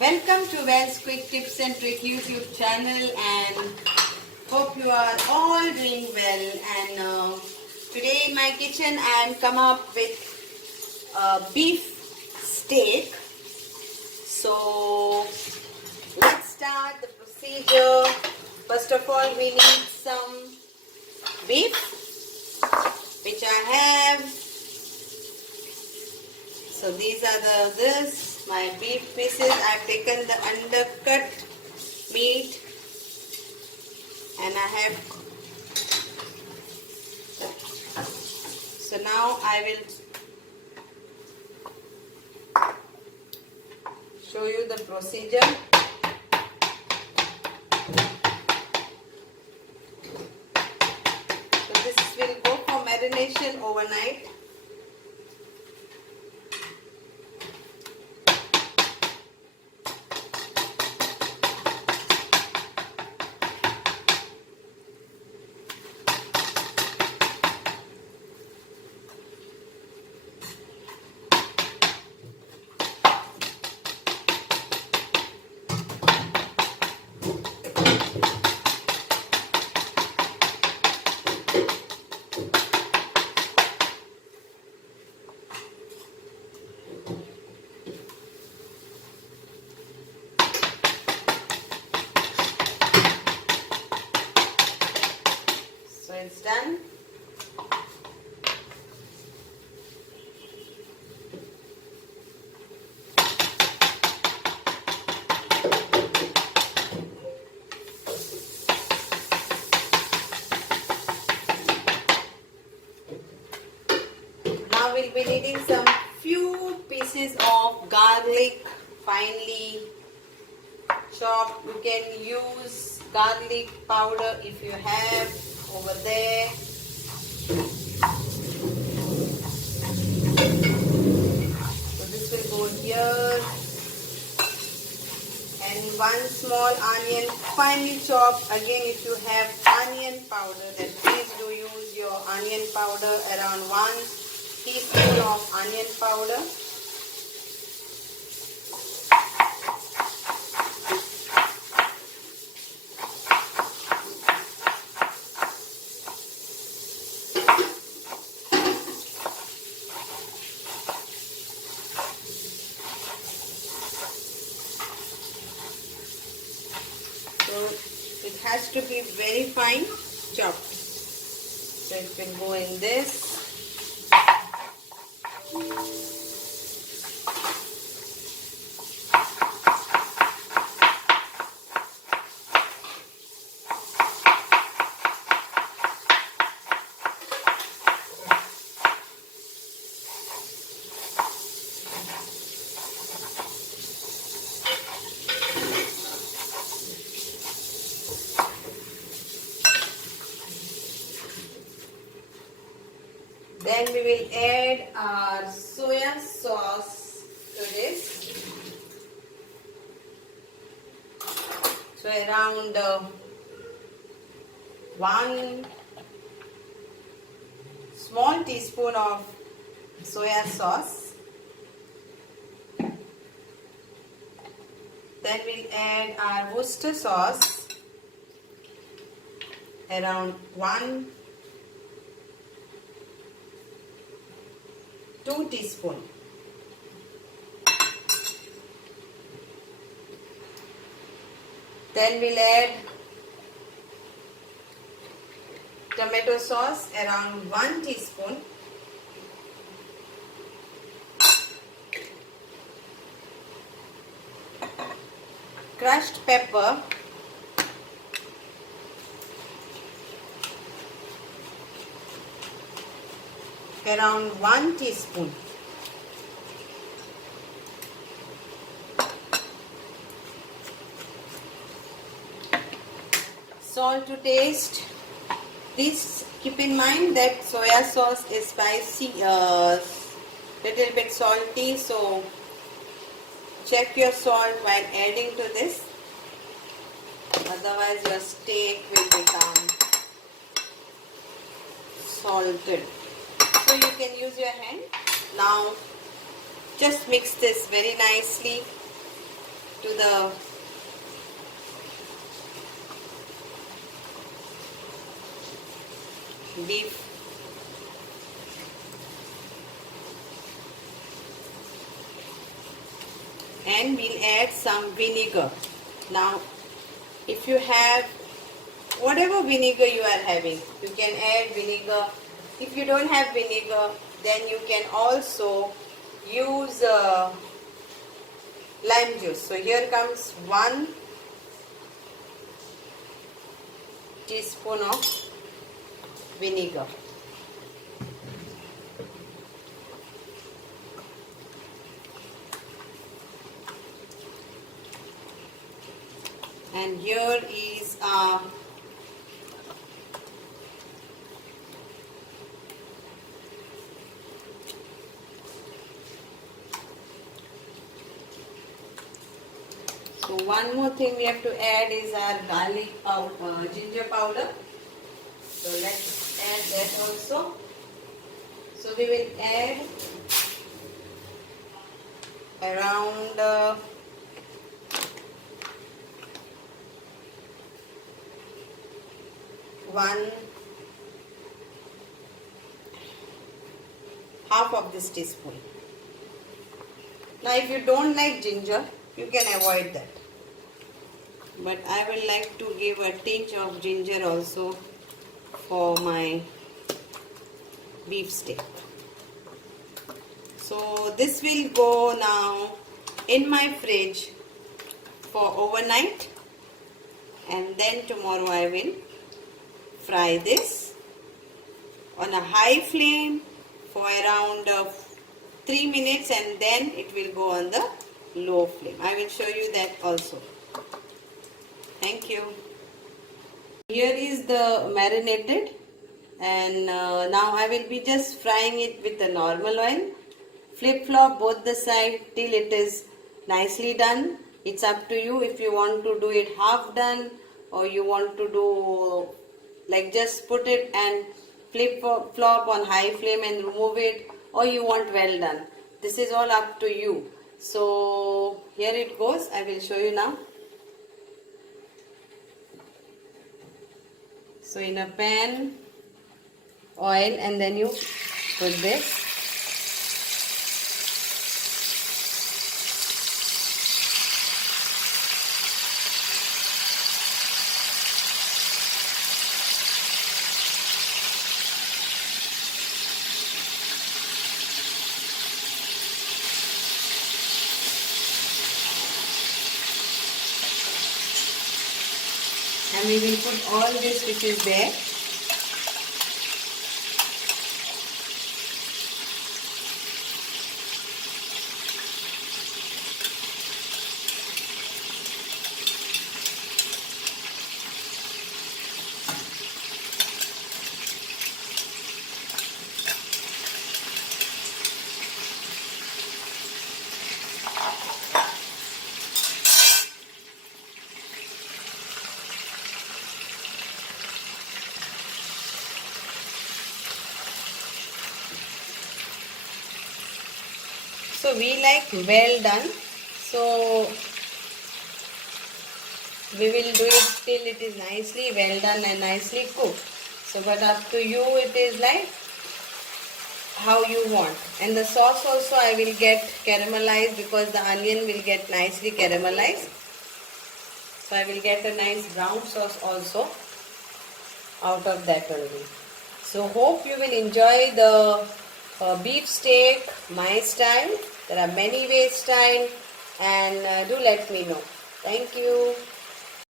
Welcome to Wells Quick Tips and Trick YouTube channel, and hope you are all doing well. And today in my kitchen I am come up with beef steak. So let's start the procedure. First of all, we need some beef, which I have. So these are my beef pieces. I've taken the undercut meat and I have. So now I will show you the procedure. So this will go for marination overnight. It's done. Now we'll be needing some few pieces of garlic, finely chopped. You can use garlic powder if you have over there. So this will go here, and one small onion finely chopped. Again, if you have onion powder, then please do use your onion powder, around 1 teaspoon of onion powder. So it has to be very fine chopped. So it will go in this. Then we will add our soya sauce to this. So around 1 small teaspoon of soya sauce. Then we'll add our Worcester sauce, around 2 teaspoons. Then we'll add tomato sauce, around 1 teaspoon. Crushed pepper, around 1 teaspoon. Salt to taste. Please keep in mind that soya sauce is spicy, little bit salty, so check your salt while adding to this. Otherwise your steak will become salted. So you can use your hand. Now just mix this very nicely. to the beef. And we'll add some vinegar. Now, if you have whatever vinegar you are having, you can add vinegar. If you don't have vinegar, then you can also use lime juice. So here comes 1 teaspoon of vinegar. And here is so one more thing we have to add is our garlic powder, ginger powder. So let's add that also. So we will add around 1/2 of this teaspoon. Now if you don't like ginger, you can avoid that. But I will like to give a tinge of ginger also for my beef steak. So this will go now in my fridge for overnight, and then tomorrow I will fry this on a high flame for around 3 minutes, and then it will go on the low flame. I will show you that also. Thank you. Here is the marinated, and now I will be just frying it with the normal oil. Flip flop both the side till it is nicely done. It's up to you if you want to do it half done, or you want to do like just put it and flip flop on high flame and remove it, or you want well done. This is all up to you. So here it goes. I will show you now. So in a pan, oil, and then you put this. And we will put all this which is there. So we like well done. So we will do it till it is nicely well done and nicely cooked. So but up to you, it is like how you want. And the sauce also I will get caramelized, because the onion will get nicely caramelized. So I will get a nice brown sauce also out of that only. So hope you will enjoy the beef steak my style. There are many ways style, and do let me know. Thank you.